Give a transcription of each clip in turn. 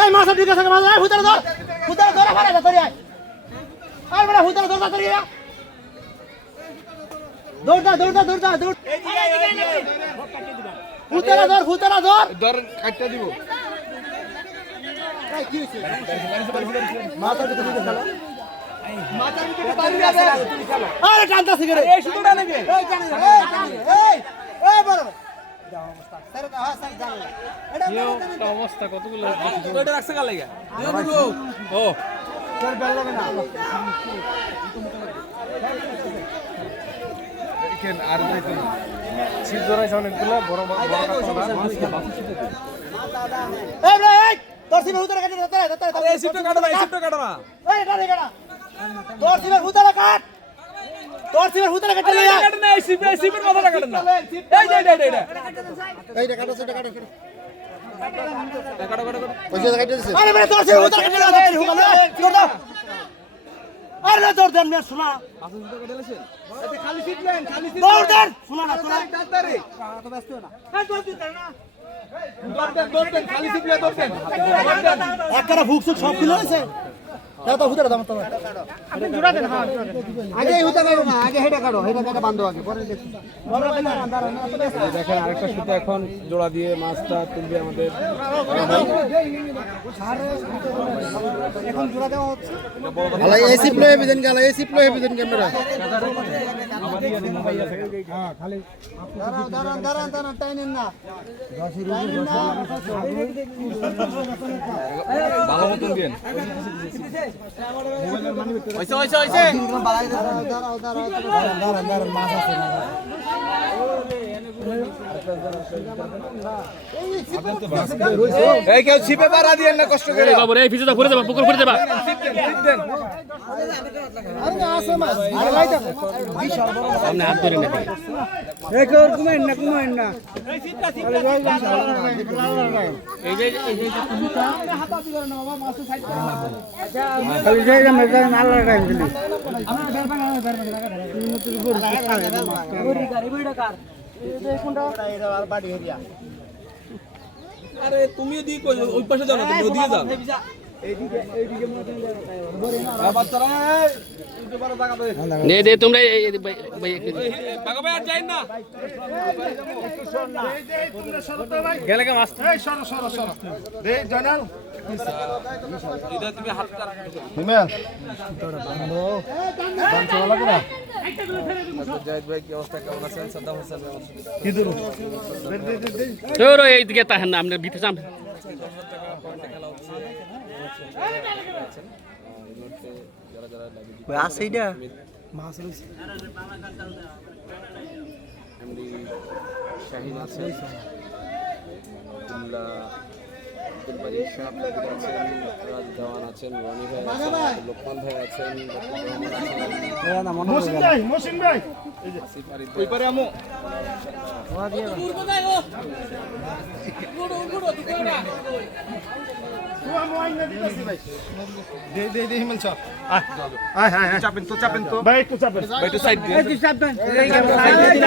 এই মাছ ঠিক আছে মাছ হুতারে ধর ভাড়া ধরে আয় আর বড় হুতারে ধর ধরে আয় দৌড় হুতারে ধর কাটটা দিব এই কি হইছে মাথা দিতে খেলা মাথা দিতে পারি না আরে টানতাছে রে এই শুধু টানে গে এই টানে এই বড় স্যার হ্যাঁ স্যার জানো এটা অবস্থা কতগুলো এটা রাখছে কাল লাগা ও তোর বেল লাগে না দেখেন আর দেখেন ছিপ ধরাইছে অনেকগুলো বড় বড় এই রে এই তোর সিবে হুতারে কাটে তাড়াতাড়ি এই ছিপটা কাটো না এই ছিপটা কাটো না এই কাটা তোর সিবে হুতারে কাট কাটো না এই ছিপের মাথাটা কাটো না এইটা কাটো সেটা কাটো কাটো ওই যে কাটে দিছে আরে মেরে তোর সিবে হুতারে কাটে তাড়াতাড়ি হুকালে তোর দাও আরে তোর দেন মে শোনা আসল ছিপটা কাটে লেছেন এতে খালি সিট দৌড় দেন শোনা না তোরা তাড়াতাড়ি তো ব্যস্ত না এই দৌড় দিতে না দৌড় দেন খালি সিট নিয়ে দৌড় দেন একবারে ভুকসুক সব কিলো আছে দাও তো হুতারে দাও তো আপনি জোড়া দেন হ্যাঁ আগে হুতা কাটো না আগে হেডা কাটো বাঁধো আগে পরে দেখি দেখেন আরেকটা সুতো এখন জোড়া দিয়ে মাছটা তুলবে আমাদের এখন জোড়া দেওয়া হচ্ছে আলা এসি প্লে বিদেন গালা এসি প্লে বিদেন ক্যামেরা হ্যাঁ খালি দাঁড়ান টাইনেন না ভালো মতন দিন দাঁড়ান মাছ আছে না এই কেউ ছিপে পাড়া দিয়েন না কষ্ট করে বাবু রে ভিজে দাও ঘুরে যাবা পুকুর ঘুরে যাবা আরে আছে মাছ আরে লাই দেখো সামনে হাত ধরে নাকি এই কেউ ঘুমাইন না এই যে কুমিটা হাতা দিবেন না বাবা মাছ সাইড করে না খালি যাই না মেজা নালা টাইম দিলি আমরা বের বাঙা আরে তুমিও দি কই ওই পাশে যাও না তুমি ওদিকে যাও এইদিকে বাচ্চারা উল্টো পারে টাকা দে দে তোমরা ভাই টাকা ভাই আর যাই না গেলে কে মাছ এই সরো দে জানাল এটা তুমি হাত কাট হিমেল জাহিদ ভাই কি অবস্থা কেমন আছেন সাদ্দাম হোসেন কি দূর তোর এইদিকে তাহেন না আমরা ভিতরে যাম কই আছে এইটা মাছ রইছে এমডি শাহিদ আছেন আব্দুল্লাহ আব্দুল বারী শাহ আছেন রাজ দেওয়ান আছেন রনি ভাই আছেন লোকমান ভাই আছেন মহসিন ভাই আসিফ আরিফ ওই পারে আমো দে হিমেল চল আয় চাপেন তো ভাই একটু চাপেন ভাই একটু সাইড দিয়ে এই চাপ দেন এই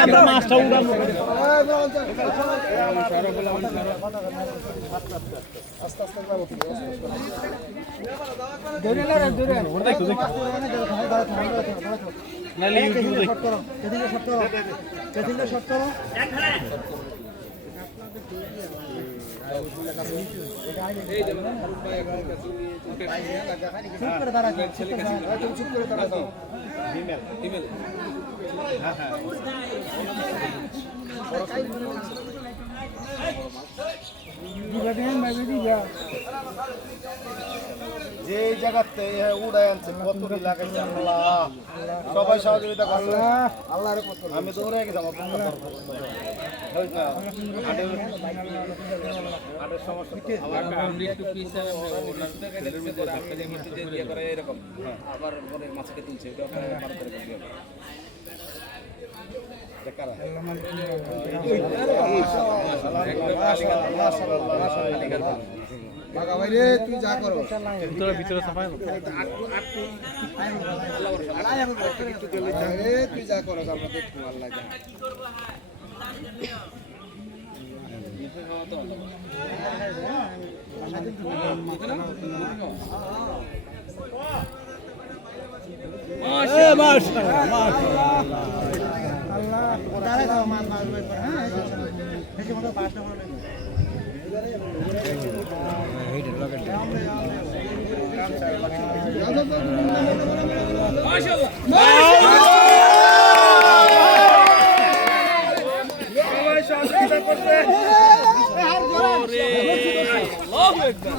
আমরা মাছটা উড়াবো যে জায়গাতে উড়াই আনছে কত লাগাইছে আল্লাহ সবাই সহযোগিতা করছে আল্লাহর কত আমি দৌড়ে গেছি আমার আমরা একটু পিছে এরকম আবার পরে মাছকে তুলছে এটা ভালো করে দিও দেখারা মাশাআল্লাহ বাঘা ভাই রে তুই যা করো ভিতরে সাফাই তুই যা করো আমরা দেখবো আল্লাহ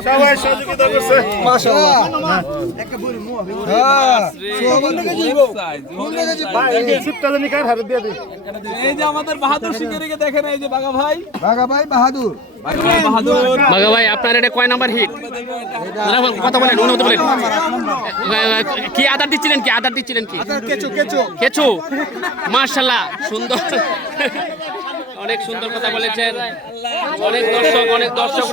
সবাই সহযোগিতা করছে এই যে আমাদের বাহাদুর শিকারীকে দেখেন, এই যে বাঘা ভাই বাঘা ভাই বাহাদুর বাঘা ভাই আপনার এটা কয় নাম্বার হিট কথা বলেন অনুমতি বলেন কি আদার দিচ্ছিলেন কি কেঁচো মাশাআল্লাহ সুন্দর অনেক সুন্দর কথা বলেছেন অনেক দর্শক